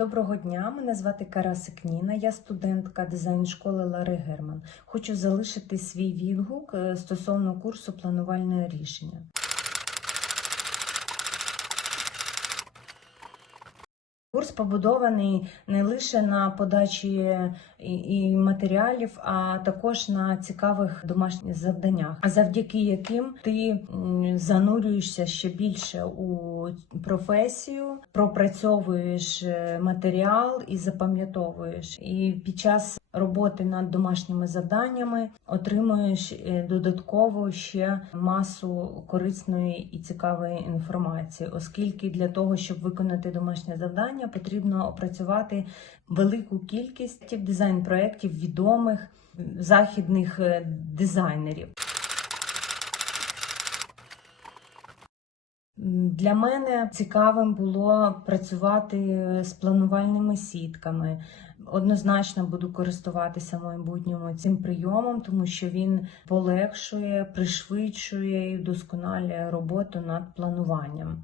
Доброго дня, мене звати Карасик Ніна, я студентка дизайн школи Лари Герман. Хочу залишити свій відгук е, стосовно курсу планувальне рішення. Курс побудований не лише на подачі і, і матеріалів, а також на цікавих домашніх завданнях, завдяки яким ти занурюєшся ще більше у професію, пропрацьовуєш е, матеріал і запам'ятовуєш. І під час роботи над домашніми завданнями отримуєш е, додатково ще масу корисної і цікавої інформації, оскільки для того, щоб виконати домашнє завдання, потрібно опрацювати велику кількість дизайн-проєктів відомих західних е, дизайнерів. Для мене цікавим було працювати з планувальними сітками. Однозначно буду користуватися в майбутньому цим прийомом, тому що він полегшує, пришвидшує і вдосконалює роботу над плануванням.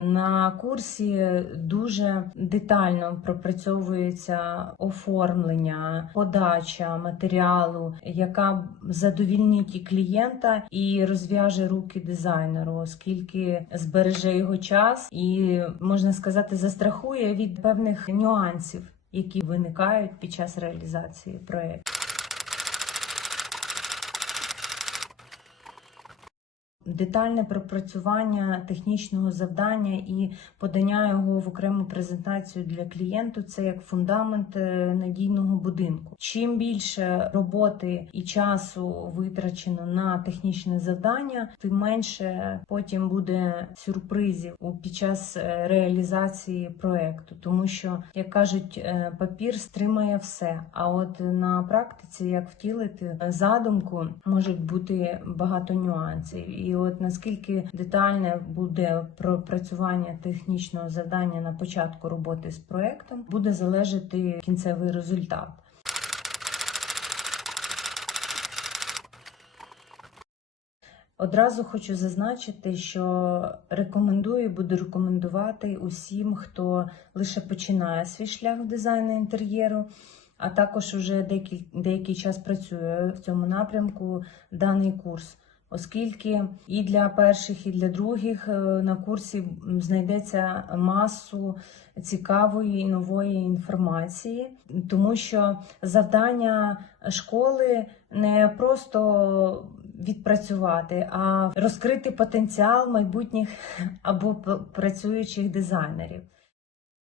На курсі дуже детально пропрацьовується оформлення, подача матеріалу, яка задовільнить і клієнта і розв'яже руки дизайнеру, оскільки збереже його час і можна сказати, застрахує від певних нюансів, які виникають під час реалізації проєкту. Детальне пропрацювання технічного завдання і подання його в окрему презентацію для клієнту це як фундамент е, надійного будинку. Чим більше роботи і часу витрачено на технічне завдання, тим менше потім буде сюрпризів під час е, реалізації проекту, тому що як кажуть, е, папір стримає все. А от на практиці, як втілити задумку, можуть бути багато нюансів. І от наскільки детальне буде пропрацювання технічного завдання на початку роботи з проектом, буде залежати кінцевий результат. Одразу хочу зазначити, що рекомендую, буду рекомендувати усім, хто лише починає свій шлях в дизайну інтер'єру, а також уже деякий, деякий час працює в цьому напрямку даний курс. Оскільки і для перших, і для других е, на курсі знайдеться масу цікавої і нової інформації, тому що завдання школи не просто відпрацювати, а розкрити потенціал майбутніх або працюючих дизайнерів.